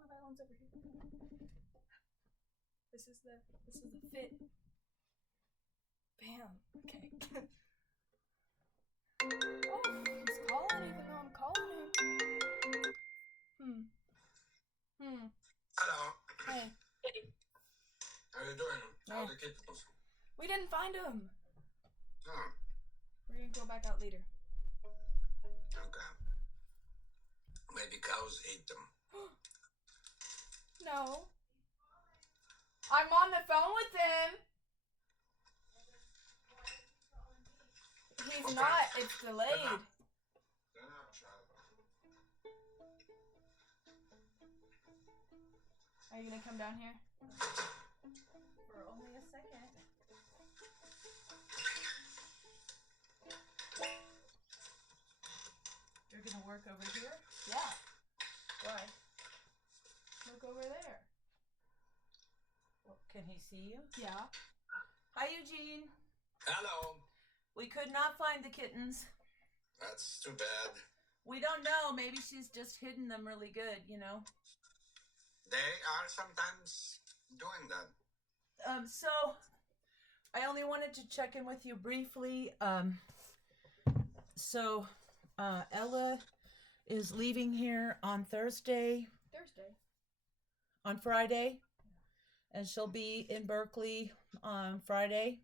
my violins over here. This is the fit. Bam. Okay. Oh, he's calling even though I'm calling him. Hello. Hey. How are you doing? How are the kittens? We didn't find him. Oh, We're gonna go back out later. okay. Maybe cows ate them. No. I'm on the phone with him. He's Okay. not. It's delayed. Then I'll try. Are you gonna come down here? For only a second. You're gonna work over here? Yeah. Why? Look over there. Well, can he see you? Yeah. Hi, Eugene. Hello. We could not find the kittens. That's too bad. We don't know. Maybe she's just hidden them really good, you know. They are sometimes doing that. So I only wanted to check in with you briefly. So Ella is leaving here on Thursday. On Friday. And she'll be in Berkeley on Friday.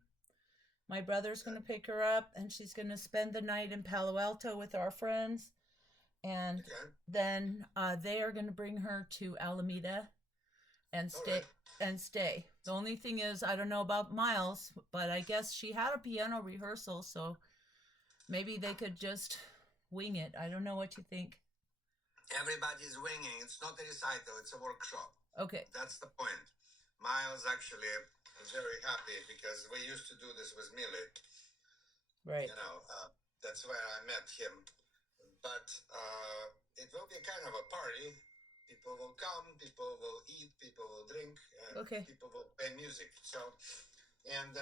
My brother's going to pick her up, and she's going to spend the night in Palo Alto with our friends. And then they are going to bring her to Alameda and stay. The only thing is, I don't know about Miles, but I guess she had a piano rehearsal, so maybe they could just wing it. I don't know what you think. Everybody's winging. It's not a recital. It's a workshop. Okay. That's the point. Miles actually is very happy because we used to do this with Millie. Right. You know, that's where I met him. But it will be kind of a party. People will come, people will eat, people will drink, and people will play music. So, and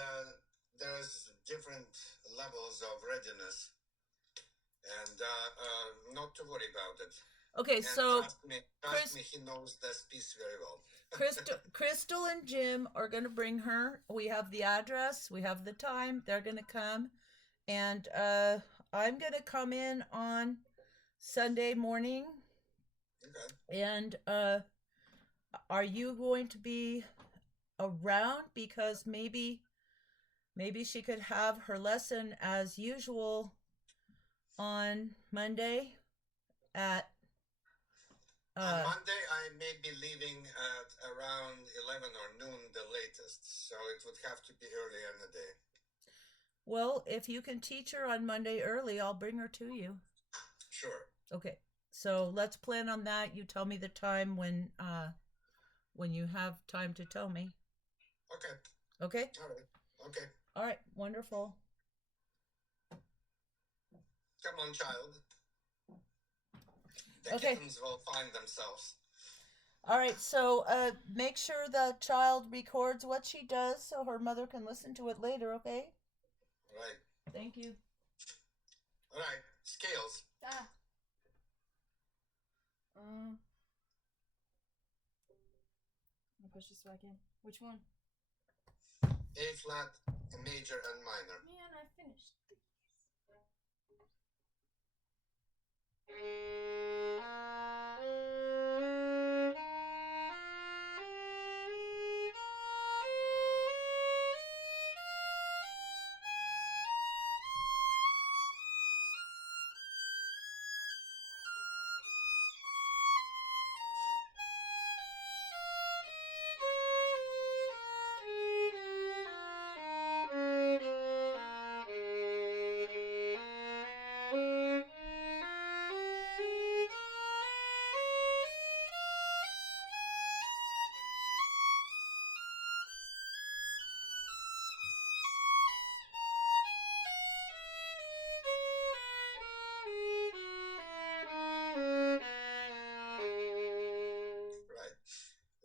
there's different levels of readiness, and not to worry about it. Okay, and so trust me, he knows this piece very well. Crystal and Jim are going to bring her. We have the address, we have the time. They're going to come, and I'm going to come in on Sunday morning. Okay. And are you going to be around? Because maybe she could have her lesson as usual on Monday at on Monday, I may be leaving at around 11 or noon, the latest. So it would have to be earlier in the day. Well, if you can teach her on Monday early, I'll bring her to you. Sure. Okay. So let's plan on that. You tell me the time when you have time to tell me. Okay. Okay? All right. Okay. All right. Wonderful. Come on, child. The kittens will find themselves. All right. So make sure the child records what she does so her mother can listen to it later, okay? Right. Thank you. All right. Scales. I'll push this back in. Which one? A flat, a major, and minor. Man, I finished these.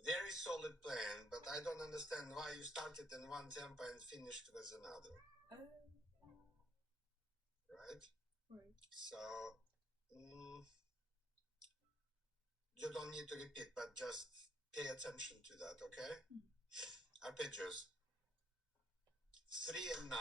Very solid plan, but I don't understand why you started in one tempo and finished with another. Right? Right. So, you don't need to repeat, but just pay attention to that, okay? Arpeggios. 3 and 9.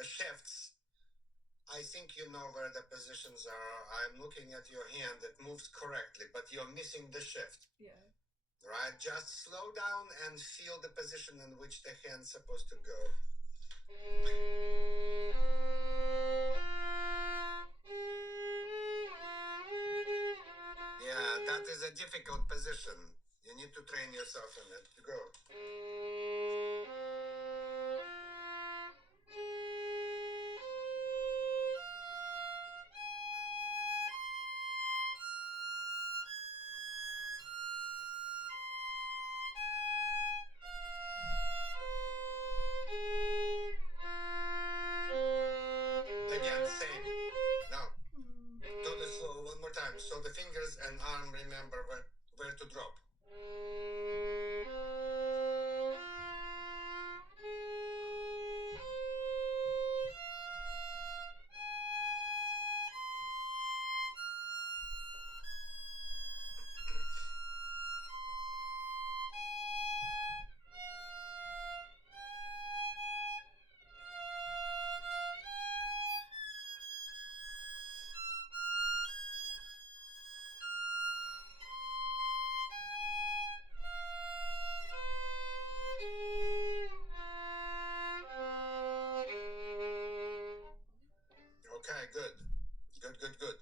The shifts, I think you know where the positions are. I'm looking at your hand. It moves correctly, but you're missing the shift. Yeah. Right? Just slow down and feel the position in which the hand's supposed to go. Yeah, that is a difficult position. You need to train yourself in it to go. Again, same. No. Do the slow one more time. So the fingers and arm remember where to drop. Okay, good. Good.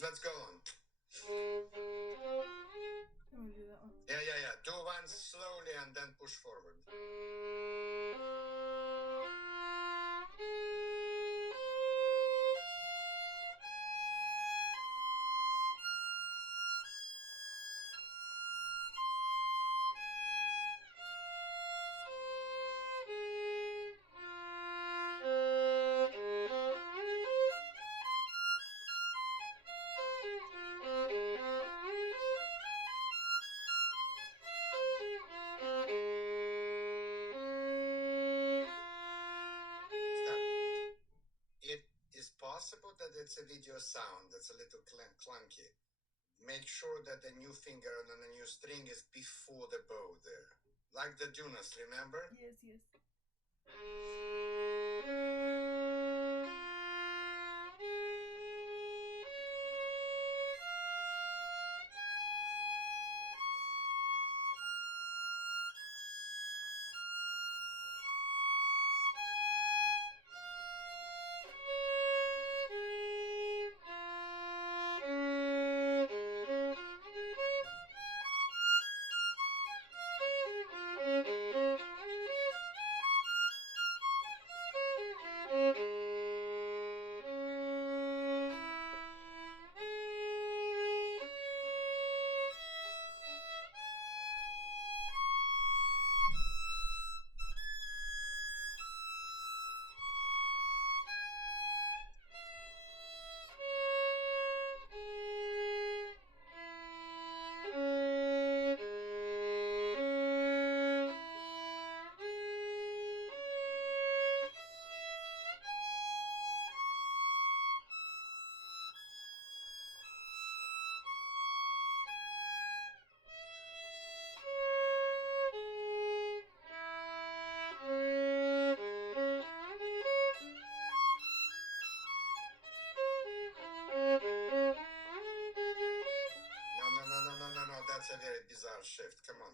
Let's go on. You want to do that one? Yeah. Do one slowly and then push forward. It is possible that it's a video sound that's a little clunky. Make sure that the new finger on the new string is before the bow there. Like the Jonas, remember? Yes, yes. No, that's a very bizarre shift. Come on.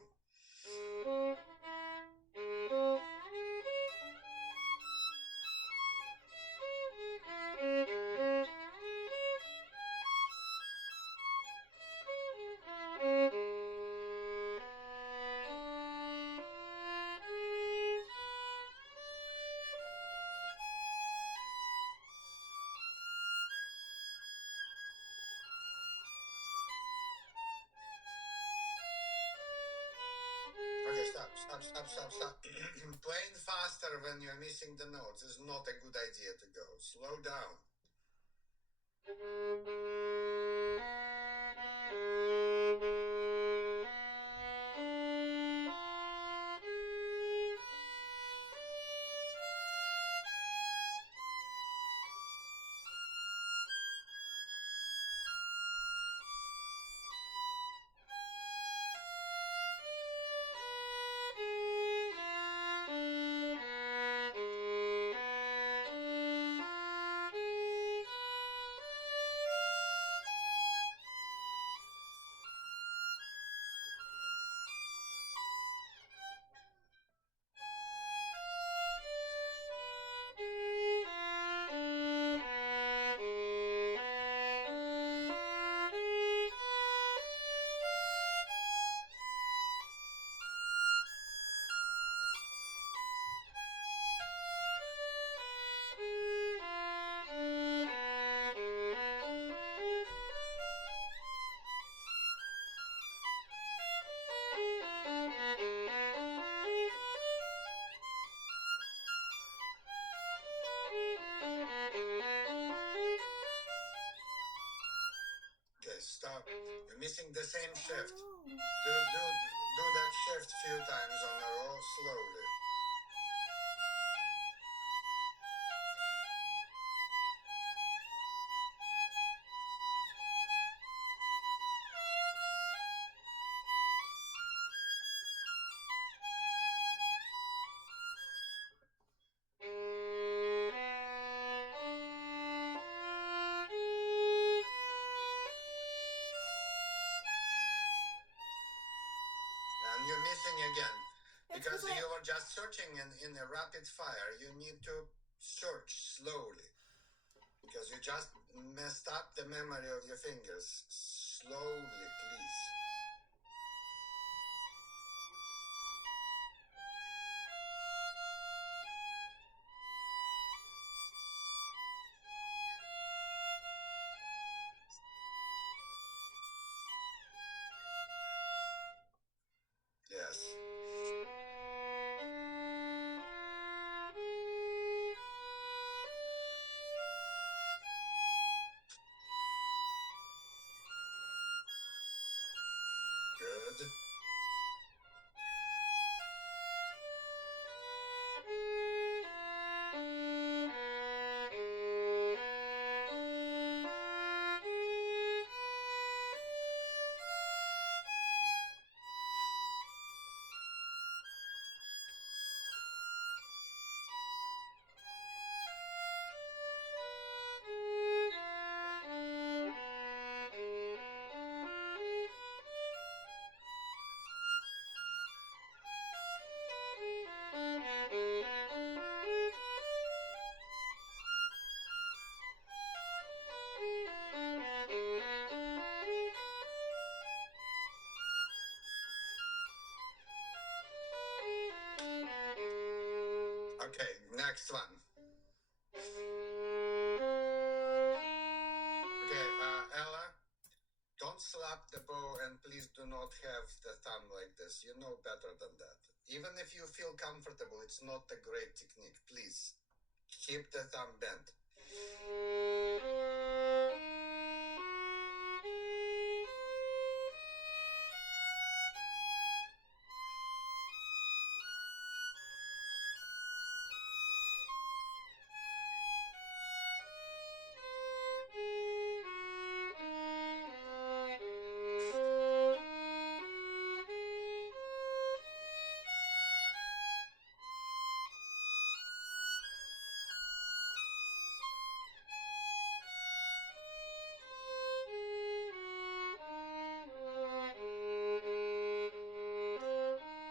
Okay, stop. Playing faster when you're missing the notes is not a good idea to go. Slow down. Okay, stop. You're missing the same shift. Do that shift few times on a row slowly. And you're missing again. Because you are just searching in a rapid fire. You need to search slowly. Because you just messed up the memory of your fingers. Slowly, please. Yes. Okay, next one. Okay, Ella, don't slap the bow and please do not have the thumb like this. You know better than that. Even if you feel comfortable, it's not a great technique. Please, keep the thumb bent.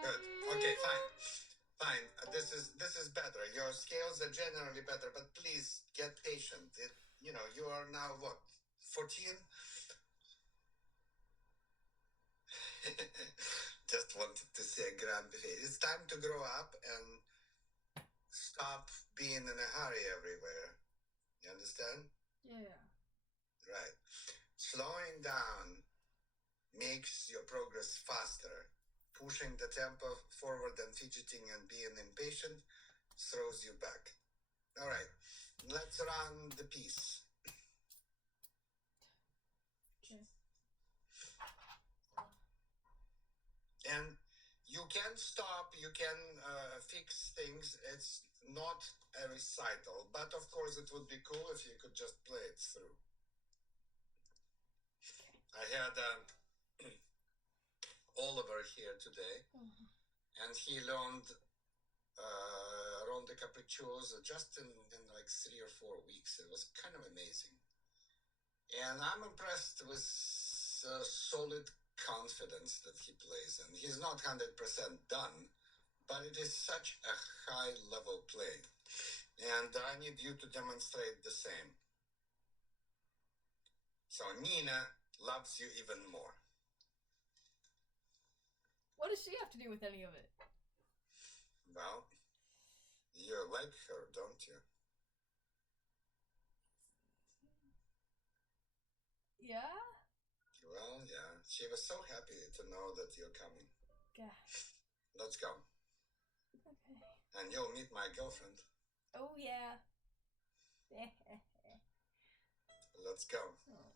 Good. Okay, fine. Fine. This is better. Your scales are generally better, but please get patient. You are now what? 14? Just wanted to say a grumpy face. It's time to grow up and stop being in a hurry everywhere. You understand? Yeah. Right. Slowing down makes your progress faster. Pushing the tempo forward and fidgeting and being impatient throws you back. All right, let's run the piece. Okay. And you can stop, you can fix things. It's not a recital, but of course it would be cool if you could just play it through. I had Oliver here today, and he learned Ronde Capricciosa just in like 3 or 4 weeks. It was kind of amazing. And I'm impressed with solid confidence that he plays in. He's not 100% done, but it is such a high level play. And I need you to demonstrate the same. So Nina loves you even more. What does she have to do with any of it? Well, you like her, don't you? Yeah? Well, yeah. She was so happy to know that you're coming. Gosh. Let's go. Okay. And you'll meet my girlfriend. Oh, yeah. Let's go. Oh.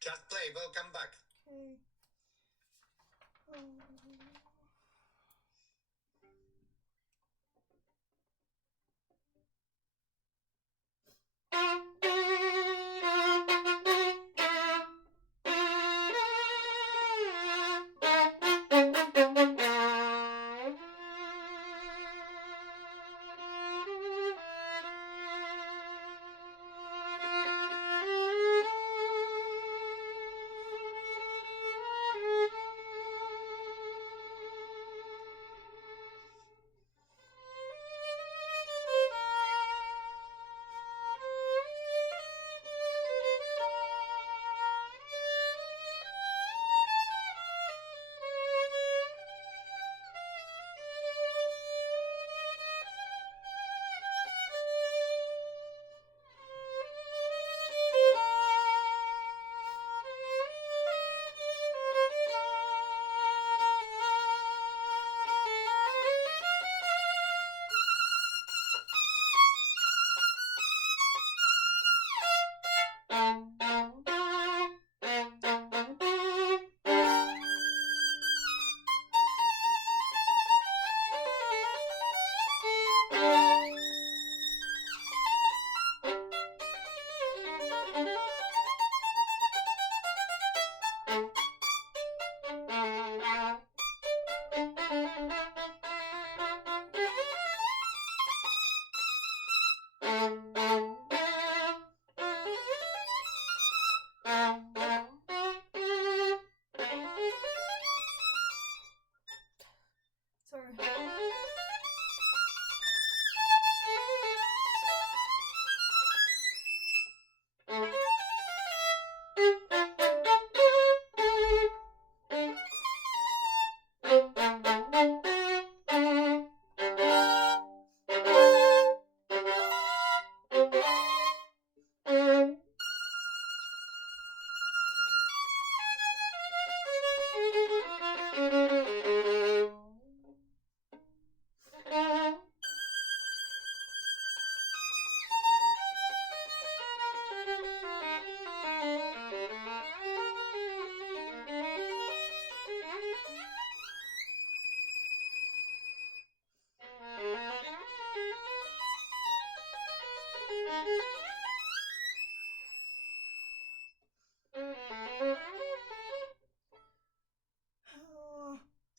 Just play. We'll come back. Okay.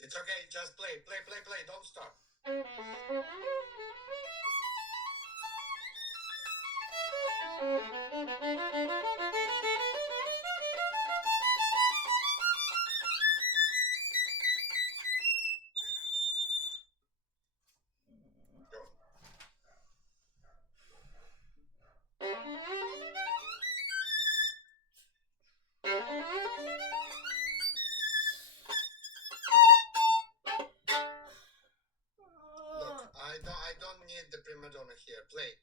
It's okay. Just play. Play, play, play. Don't stop. Look, I don't need the prima donna here. Play.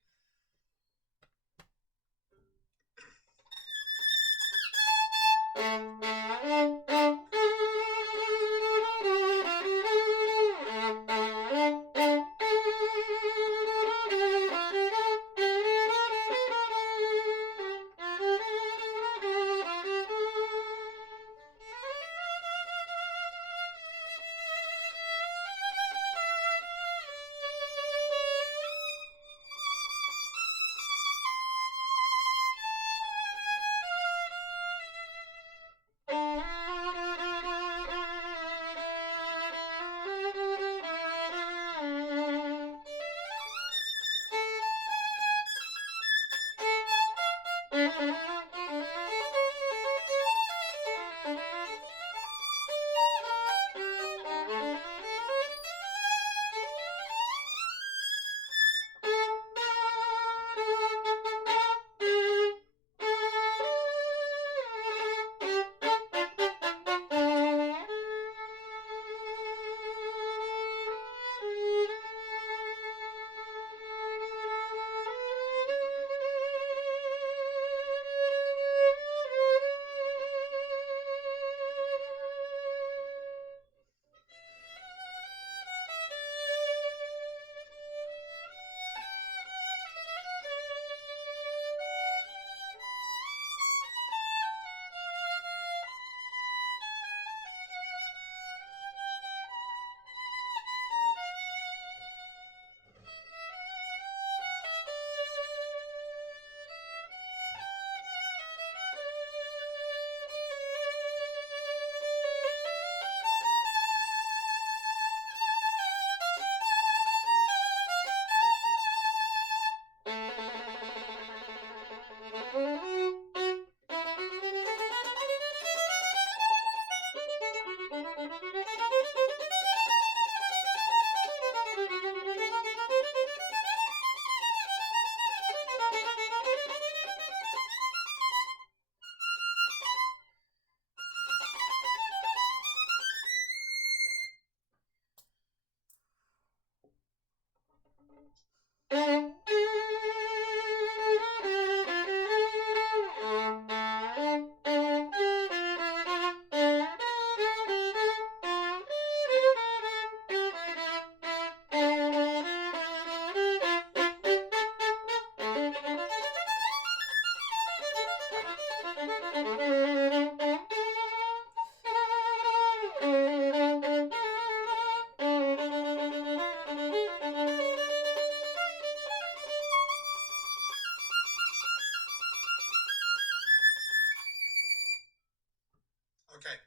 Okay.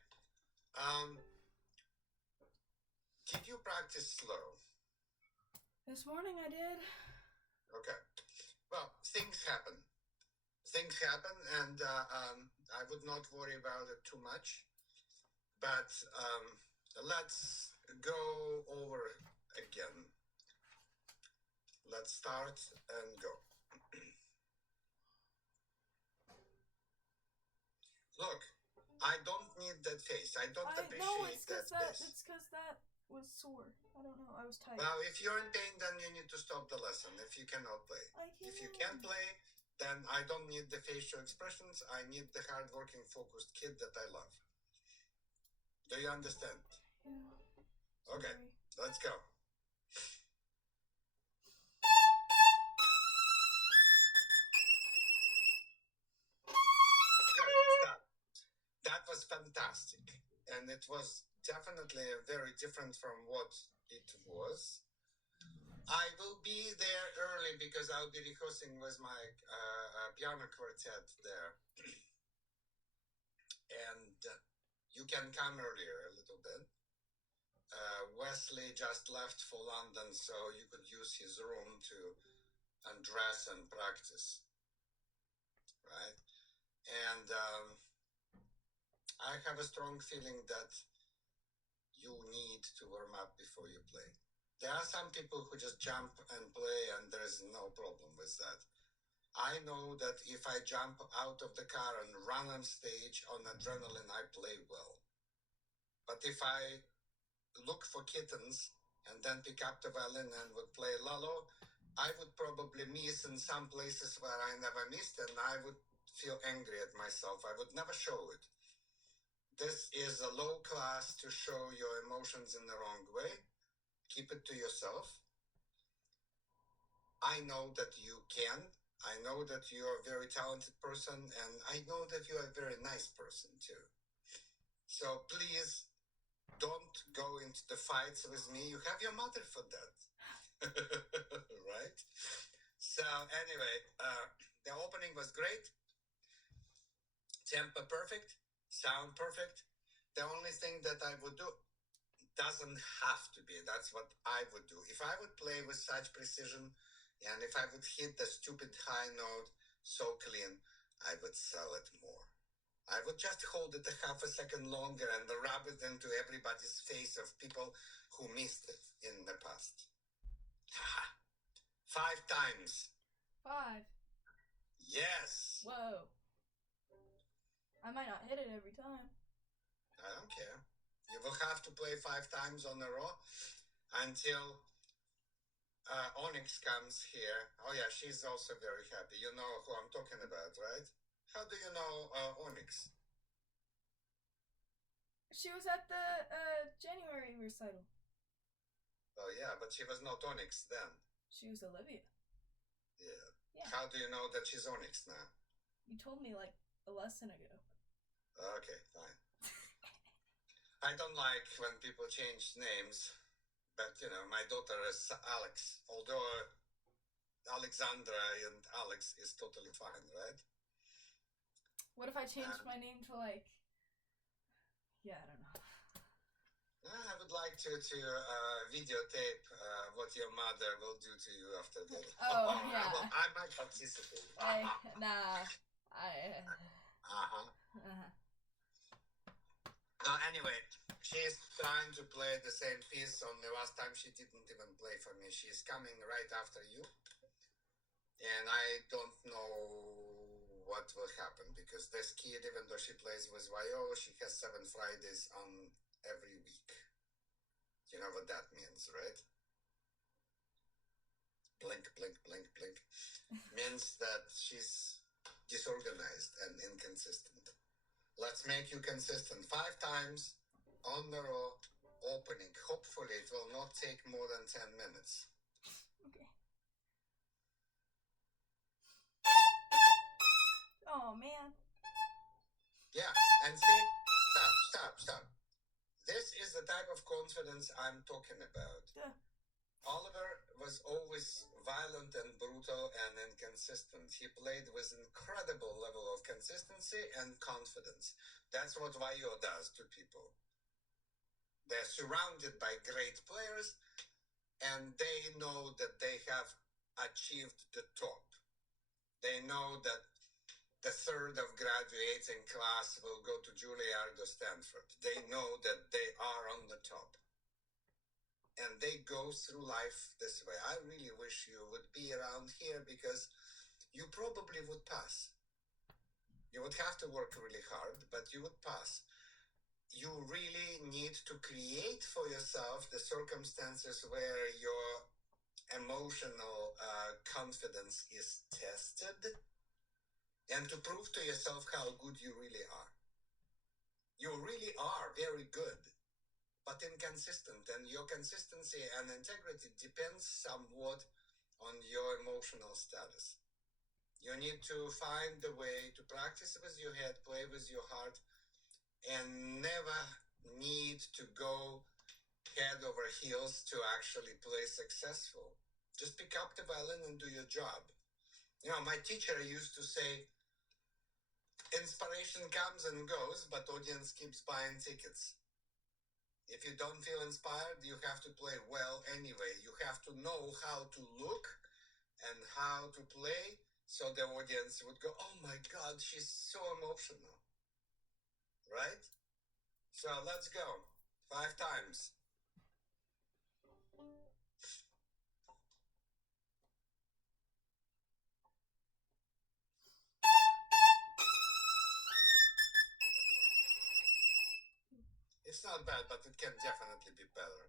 Did you practice slow? This morning I did. Okay. Well, things happen. Things happen, and I would not worry about it too much. But let's go over again. Let's start and go. Look, I don't need that face. I don't appreciate that face. It's because that was sore. I don't know. I was tired. Well, if you're in pain, then you need to stop the lesson if you cannot play. If you can't play, then I don't need the facial expressions. I need the hardworking, focused kid that I love. Do you understand? Yeah. Okay, let's go. Stop. That was fantastic. And it was definitely very different from what it was. I will be there early because I'll be rehearsing with my piano quartet there. And you can come earlier a little bit. Wesley just left for London, so you could use his room to undress and practice, right? And I have a strong feeling that you need to warm up before you play. There are some people who just jump and play, and there's no problem with that. I know that if I jump out of the car and run on stage on adrenaline, I play well. But if I look for kittens and then pick up the violin and would play Lalo, I would probably miss in some places where I never missed, and I would feel angry at myself. I would never show it. This is a low class to show your emotions in the wrong way. Keep it to yourself. I know that you can. I know that you're a very talented person, and I know that you're a very nice person too. So please don't go into the fights with me. You have your mother for that. Right? So anyway, the opening was great. Tempo perfect. Sound perfect. The only thing that I would do, doesn't have to be. That's what I would do. If I would play with such precision, and if I would hit the stupid high note so clean, I would sell it more. I would just hold it a half a second longer and rub it into everybody's face of people who missed it in the past. 5 times. 5. Yes. Whoa. I might not hit it every time. I don't care. You will have to play 5 times on a row until Onyx comes here. Oh yeah, she's also very happy. You know who I'm talking about, right? How do you know Onyx? She was at the January recital. Oh yeah, but she was not Onyx then. She was Olivia. Yeah. How do you know that she's Onyx now? You told me like a lesson ago. Okay, fine. I don't like when people change names, but you know, my daughter is Alex, although Alexandra and Alex is totally fine, right? What if I changed my name to like, yeah, I don't know. I would like to videotape what your mother will do to you after that. Oh, yeah. I might participate. Nah. Anyway, she's trying to play the same piece. Only last time she didn't even play for me. She's coming right after you, and I don't know what will happen because this kid, even though she plays with YO, she has 7 Fridays on every week. You know what that means, right? Blink, blink, blink, blink. Means that she's disorganized and inconsistent. Let's make you consistent 5 times on the row opening. Hopefully it will not take more than 10 minutes. Okay. Oh man. Yeah, and see, stop. This is the type of confidence I'm talking about. Yeah. Oliver was always violent and brutal and inconsistent. He played with incredible level of consistency and confidence. That's what YO does to people. They're surrounded by great players, and they know that they have achieved the top. They know that the third of graduating class will go to Juilliard or Stanford. They know that they are on the top. And they go through life this way. I really wish you would be around here because you probably would pass. You would have to work really hard, but you would pass. You really need to create for yourself the circumstances where your emotional confidence is tested and to prove to yourself how good you really are. You really are very good, but inconsistent, and your consistency and integrity depends somewhat on your emotional status. You need to find the way to practice with your head, play with your heart, and never need to go head over heels to actually play successful. Just pick up the violin and do your job. You know, my teacher used to say, inspiration comes and goes, but audience keeps buying tickets. If if you don't feel inspired, you have to play well anyway. You have to know how to look and how to play so the audience would go, oh my God, she's so emotional. Right? So let's go. 5 times. It's not bad, but it can definitely be better.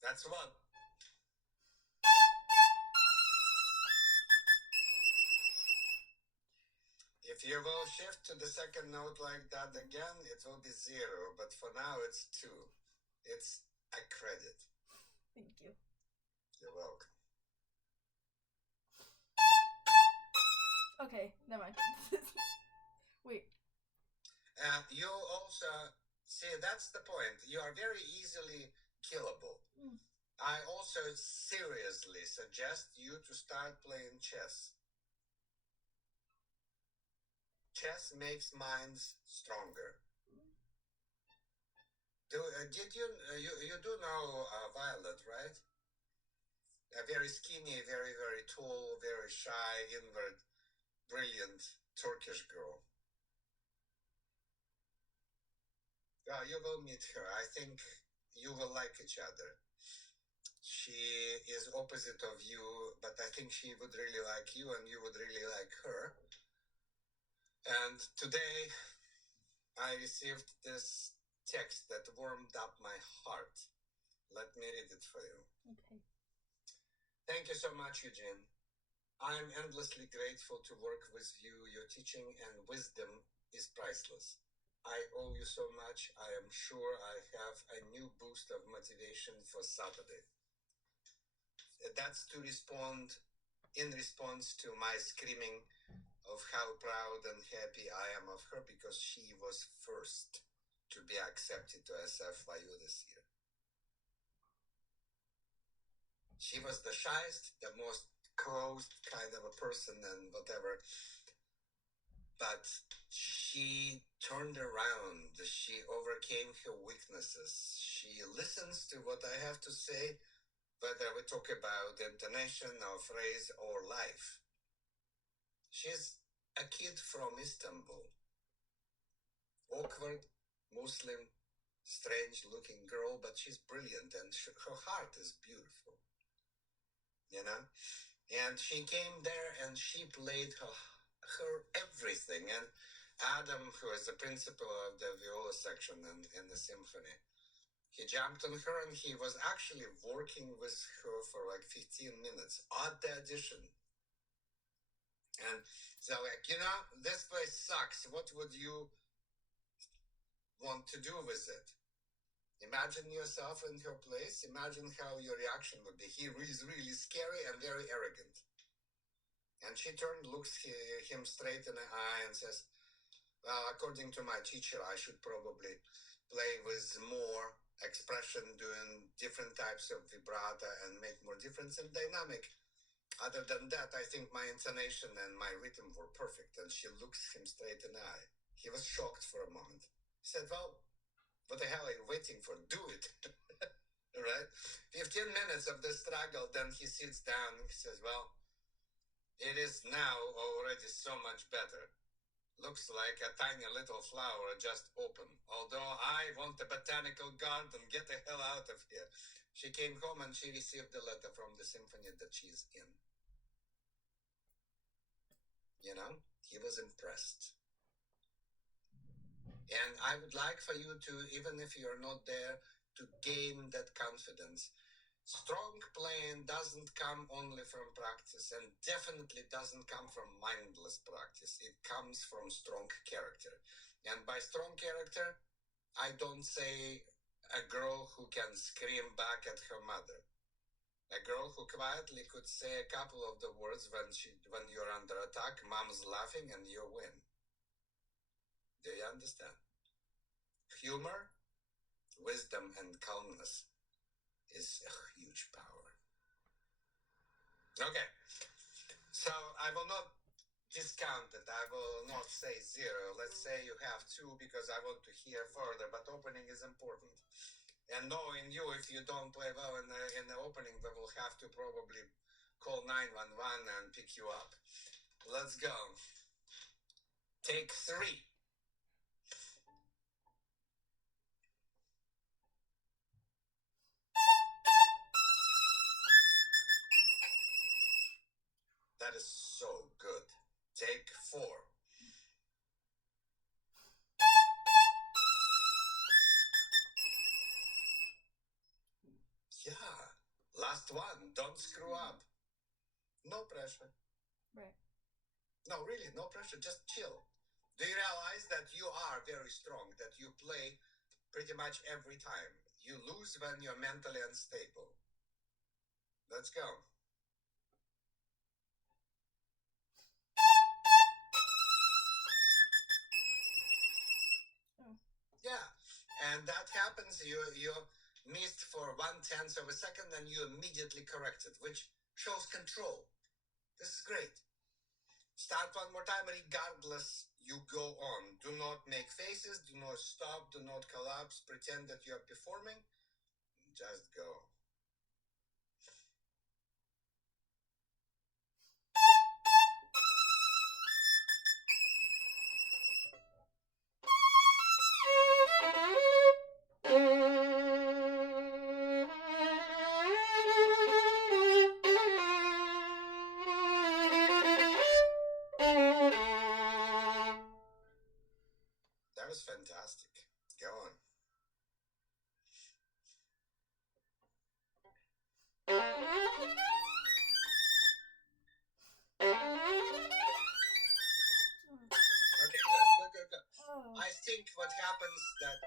That's one. If you will shift to the second note like that again, it will be 0. But for now, it's 2. It's a credit. Thank you. You're welcome. Okay, never mind. Wait. You also, see, that's the point. You are very easily killable. I also seriously suggest you to start playing chess. Chess makes minds stronger. Did you do know Violet, right? A very skinny, very, very tall, very shy, inward, brilliant Turkish girl. You will meet her. I think you will like each other. She is opposite of you, but I think she would really like you and you would really like her. And today I received this text that warmed up my heart. Let me read it for you. Okay. Thank you so much, Eugene. I am endlessly grateful to work with you. Your teaching and wisdom is priceless. I owe you so much. I am sure I have a new boost of motivation for Saturday. That's to respond in response to my screaming of how proud and happy I am of her because she was first to be accepted to SFYU this year. She was the shyest, the most closed kind of a person and whatever. But she turned around. She overcame her weaknesses. She listens to what I have to say, whether we talk about intonation or phrase or life. She's a kid from Istanbul. Awkward, Muslim, strange-looking girl, but she's brilliant and her heart is beautiful. You know? And she came there and she played her everything. And Adam, who is the principal of the viola section in the symphony, he jumped on her and he was actually working with her for like 15 minutes at the audition. And so like, this place sucks. What would you want to do with it? Imagine yourself in her place. Imagine how your reaction would be. He is really scary and very arrogant. And she looks him straight in the eye and says, well, according to my teacher, I should probably play with more expression, doing different types of vibrata and make more difference in dynamic. Other than that, I think my intonation and my rhythm were perfect. And she looks him straight in the eye. He was shocked for a moment. He said, well, what the hell are you waiting for? Do it. Right? 15 minutes of the struggle, then he sits down and he says, well, it is now already so much better. Looks like a tiny little flower just opened. Although I want the botanical garden, get the hell out of here. She came home and she received the letter from the symphony that she's in. He was impressed. And I would like for you to, even if you're not there, to gain that confidence. Strong playing doesn't come only from practice and definitely doesn't come from mindless practice. It comes from strong character. And by strong character, I don't say a girl who can scream back at her mother. A girl who quietly could say a couple of the words when you're under attack, mom's laughing and you win. Do you understand? Humor, wisdom, and calmness is a huge power. Okay, so I will not discount it. I will not say 0 say you have to because I want to hear further, but opening is important. And knowing you, if you don't play well in the opening, we will have to probably call 911 and pick you up. Let's go. Take 3. That is so good. Take 4. Yeah. Last one. Don't screw up. No pressure. Right. No, really, no pressure. Just chill. Do you realize that you are very strong, that you play pretty much every time? You lose when you're mentally unstable. Let's go. Oh. Yeah, and that happens. You missed for 1/10 of a second, and you immediately corrected, which shows control. This is great. Start one more time, regardless. You go on. Do not make faces. Do not stop. Do not collapse. Pretend that you are performing. Just go. That was fantastic. Go on. Okay, good. Oh. I think what happens that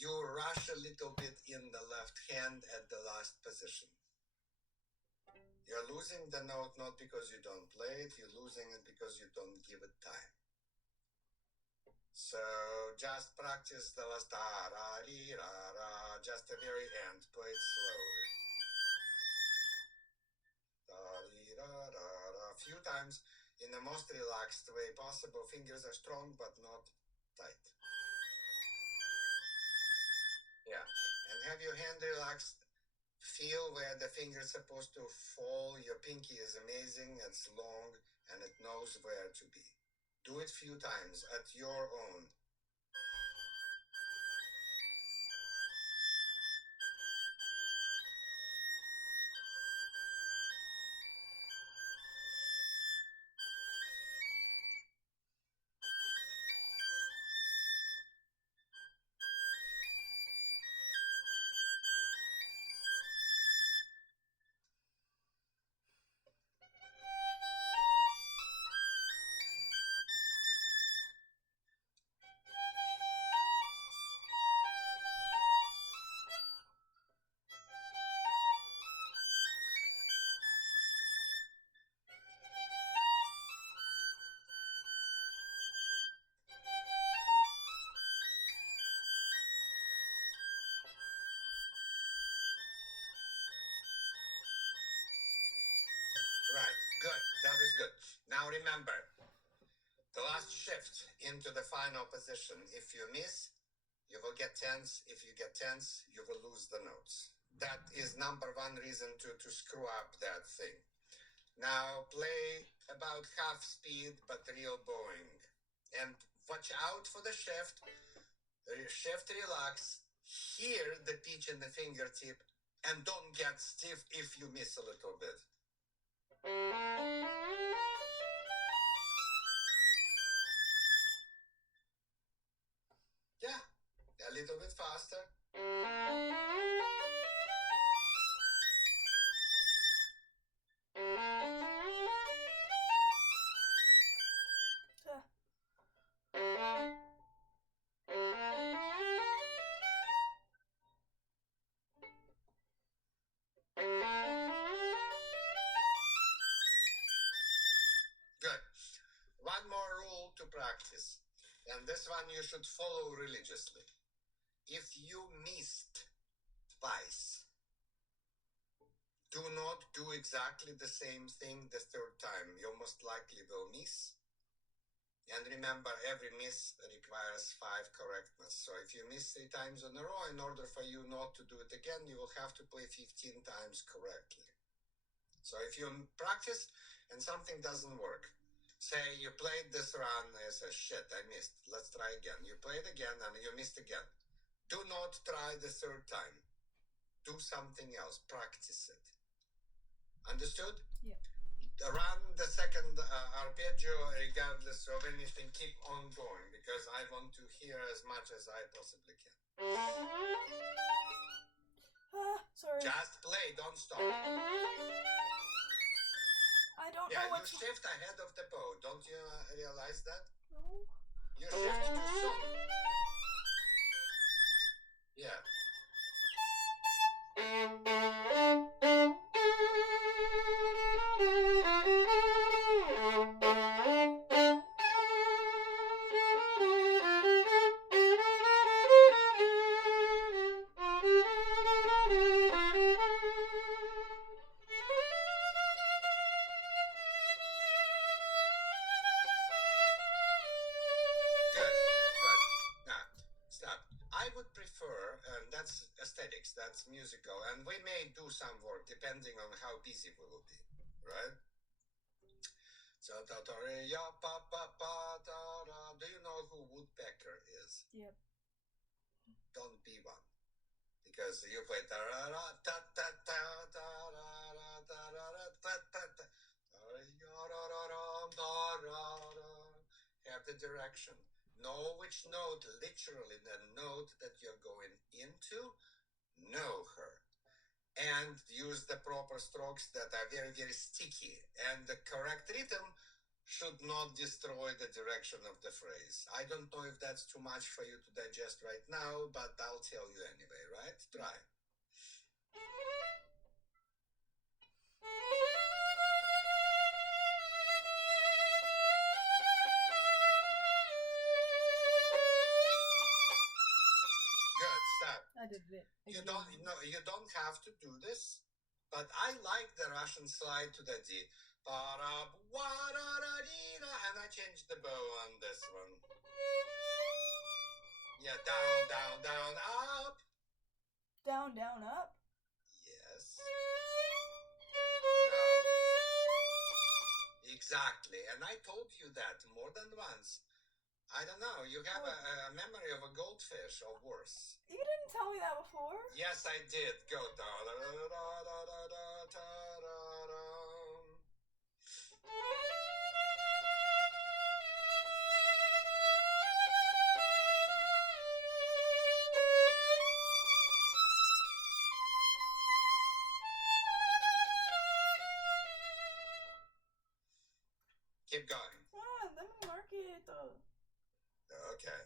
you rush a little bit in the left hand at the last position. You're losing the note not because you don't play it, you're losing it because you don't give it time. So just practice the last da-ra-dee-ra-ra, just the very end. Play it slowly. Da-dee-ra-ra-ra. A few times in the most relaxed way possible. Fingers are strong but not tight. Yeah. And have your hand relaxed. Feel where the finger is supposed to fall. Your pinky is amazing. It's long and it knows where to be. Do it few times at your own. Right, good. That is good. Now remember, the last shift into the final position. If you miss, you will get tense. If you get tense, you will lose the notes. That is number one reason to screw up that thing. Now play about half speed, but real bowing. And watch out for the shift. Shift, relax. Hear the pitch in the fingertip. And don't get stiff if you miss a little bit. Yeah, a little bit faster. Good. One more rule to practice, and this one you should follow religiously. If you missed twice, do not do exactly the same thing the third time. You most likely will miss, And remember, every miss requires 5 correctness. So if you miss 3 times in a row, in order for you not to do it again, you will have to play 15 times correctly. So if you practice and something doesn't work, say you played this run as a shit, I missed. Let's try again. You played again and you missed again. Do not try the 3rd time. Do something else. Practice it. Understood? Yeah. Run the 2nd arpeggio regardless of anything. Keep on going because I want to hear as much as I possibly can. Sorry. Just play, don't stop. I don't know what you shift ahead of the bow. Don't you realize that? No. You shift too soon. Yeah. That's musical, and we may do some work depending on how busy we will be, right? So, do you know who Woodpecker is? Yep. Don't be one, because you play have the direction. Know which note, literally the note that you're going into. Know her and use the proper strokes that are very, very sticky, and the correct rhythm should not destroy the direction of the phrase. I don't know if that's too much for you to digest right now, but I'll tell you anyway, right? Try. I did it. You don't have to do this, but I like the Russian slide to the D. And I changed the bow on this one. Yeah, down, down, down, up. Down, down, up? Yes. No. Exactly. And I told you that more than once. I don't know. You have a memory of a goldfish or worse. You didn't tell me that before. Yes, I did. Go. Keep going. Let me mark it. Okay. Okay.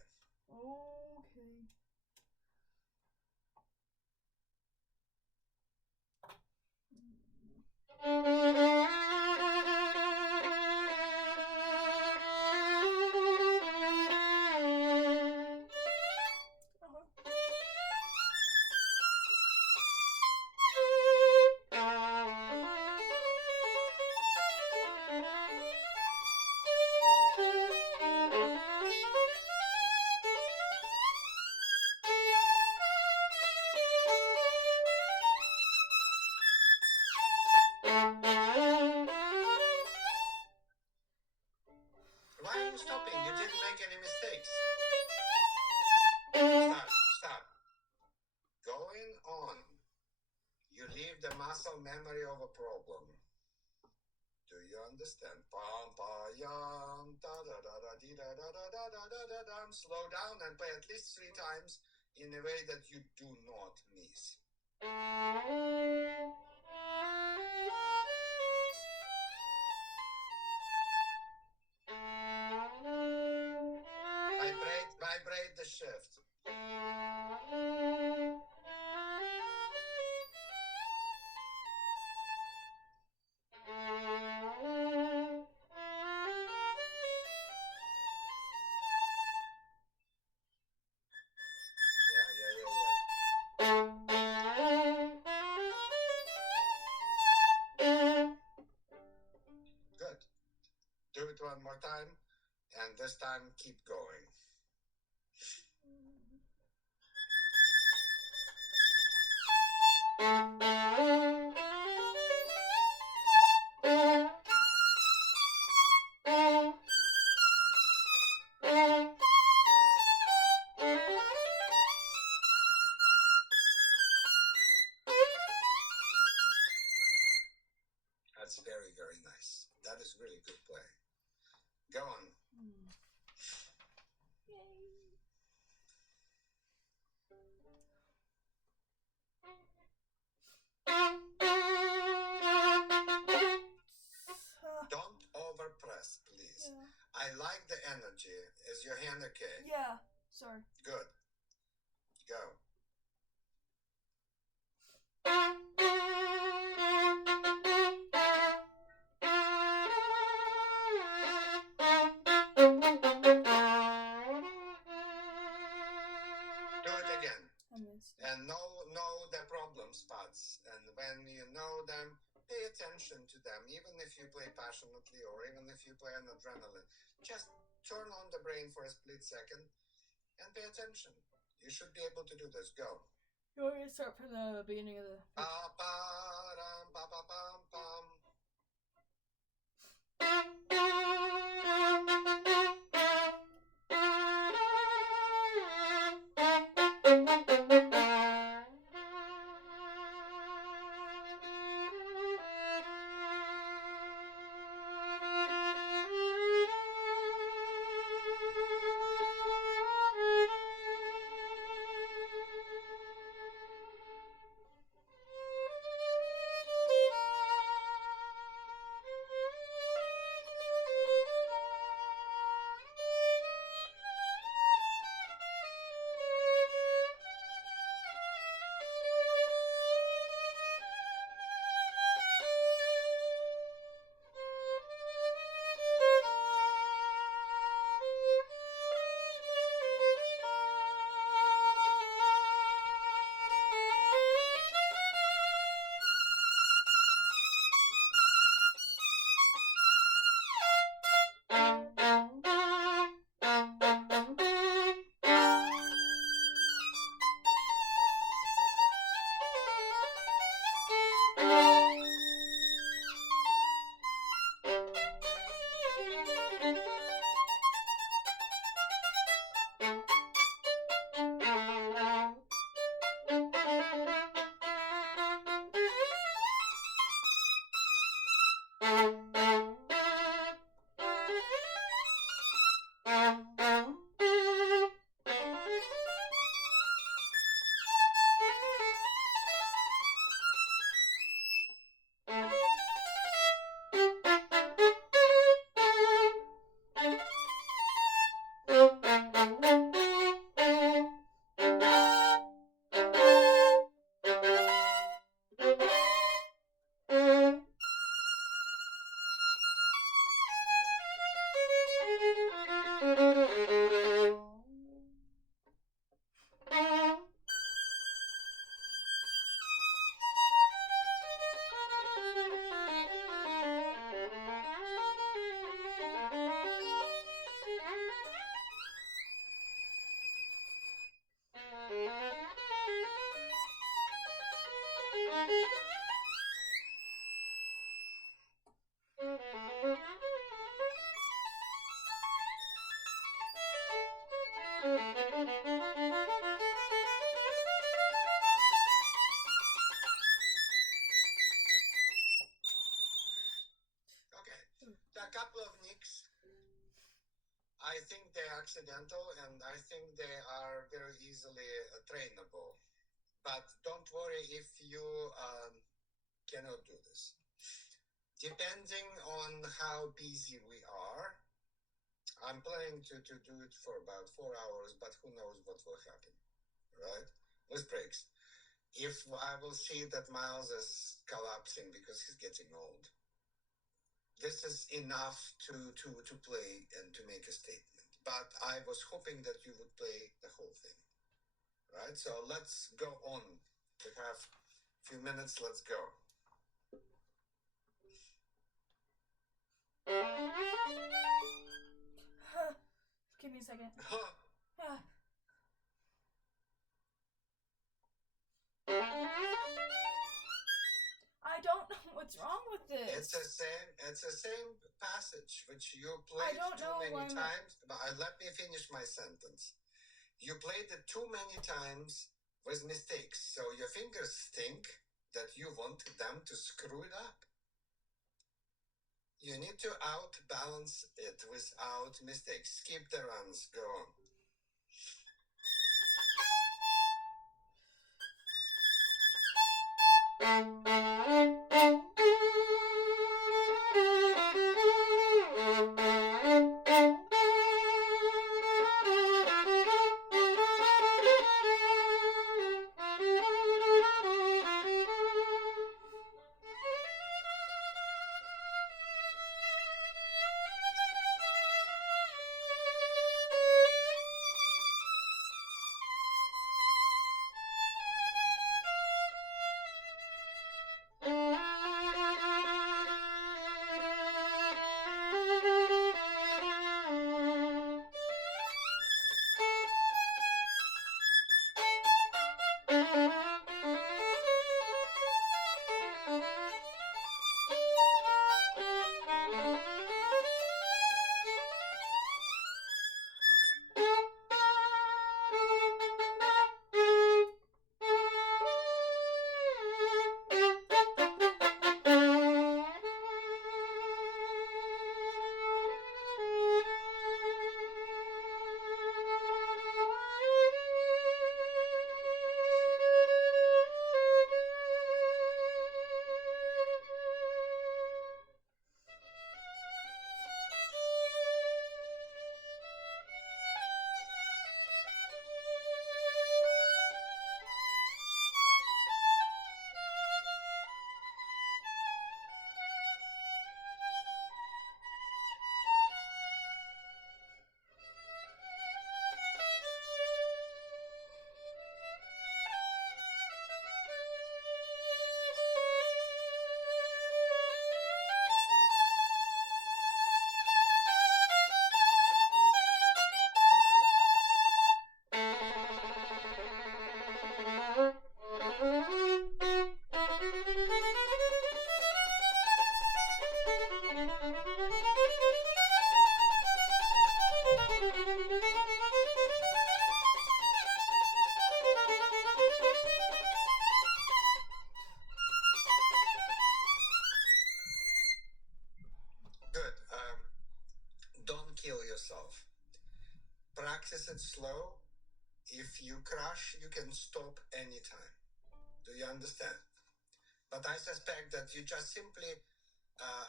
Why are you stopping? You didn't make any mistakes. Stop. Going on. You leave the muscle memory of a problem. Do you understand? Slow down and play at least 3 times in a way that you do not miss. Vibrate the shift. Good. Do it one more time. and this time keep going. That's very, very nice. That is really good play. Go on. Don't overpress, please. Yeah. I like the energy. Is your hand okay? Yeah. Sorry. Good. Go. Do it again. And know the problem spots. And when you know them, pay attention to them. Even if you play passionately or even if you play on adrenaline, just turn on the brain for a split second and pay attention. You should be able to do this. Go. You want me to start from the beginning of the... A couple of nicks. I think they're accidental and I think they are very easily trainable. But don't worry if you cannot do this. Depending on how busy we are, I'm planning to do it for about 4 hours, but who knows what will happen, right? With breaks. If I will see that Miles is collapsing because he's getting old, this is enough to play and to make a statement. But I was hoping that you would play the whole thing, right? So let's go on. We have a few minutes. Let's go. second. I don't know what's wrong with this. It's the same passage which you played too many times. But let me finish my sentence. You played it too many times with mistakes, so your fingers think that you want them to screw it up. You need to outbalance it without mistakes. Skip the runs. Go on. Kill yourself. Practice it slow. If you crash, you can stop anytime. Do you understand? But I suspect that you just simply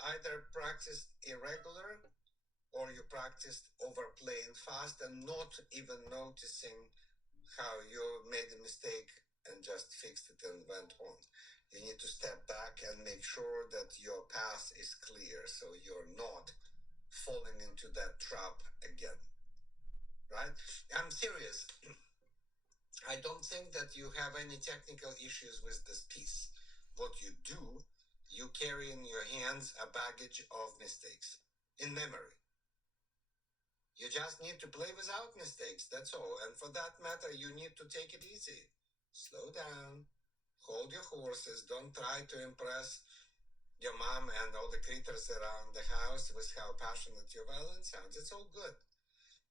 either practiced irregular or you practiced overplaying fast and not even noticing how you made a mistake and just fixed it and went on. You need to step back and make sure that your path is clear so you're not falling into that trap again. Right? I'm serious. I don't think that you have any technical issues with this piece. What you do, you carry in your hands a baggage of mistakes in memory. You just need to play without mistakes, that's all. And for that matter, you need to take it easy. Slow down, hold your horses, don't try to impress your mom and all the critters around the house with how passionate your violin sounds. It's all good.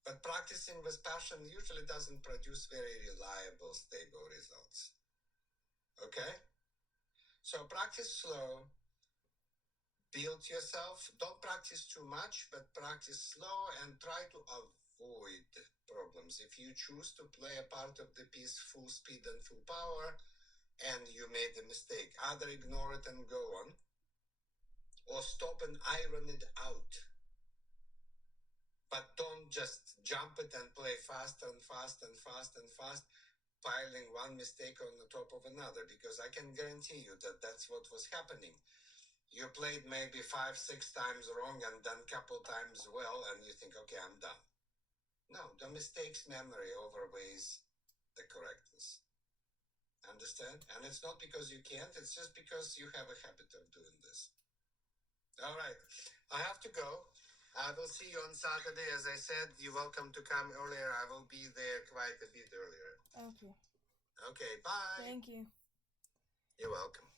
But practicing with passion usually doesn't produce very reliable, stable results. Okay? So practice slow. Build yourself. Don't practice too much, but practice slow and try to avoid problems. If you choose to play a part of the piece full speed and full power, and you made a mistake, either ignore it and go on, or stop and iron it out. But don't just jump it and play fast and fast and fast and fast, piling one mistake on the top of another, because I can guarantee you that that's what was happening. You played maybe 5-6 times wrong and then a couple times well, and you think, okay, I'm done. No, the mistakes memory overweighs the correctness. Understand? And it's not because you can't, it's just because you have a habit of doing this. All right, I have to go. I will see you on Saturday. As I said, you're welcome to come earlier. I will be there quite a bit earlier. Okay. Okay, bye. Thank you. You're welcome.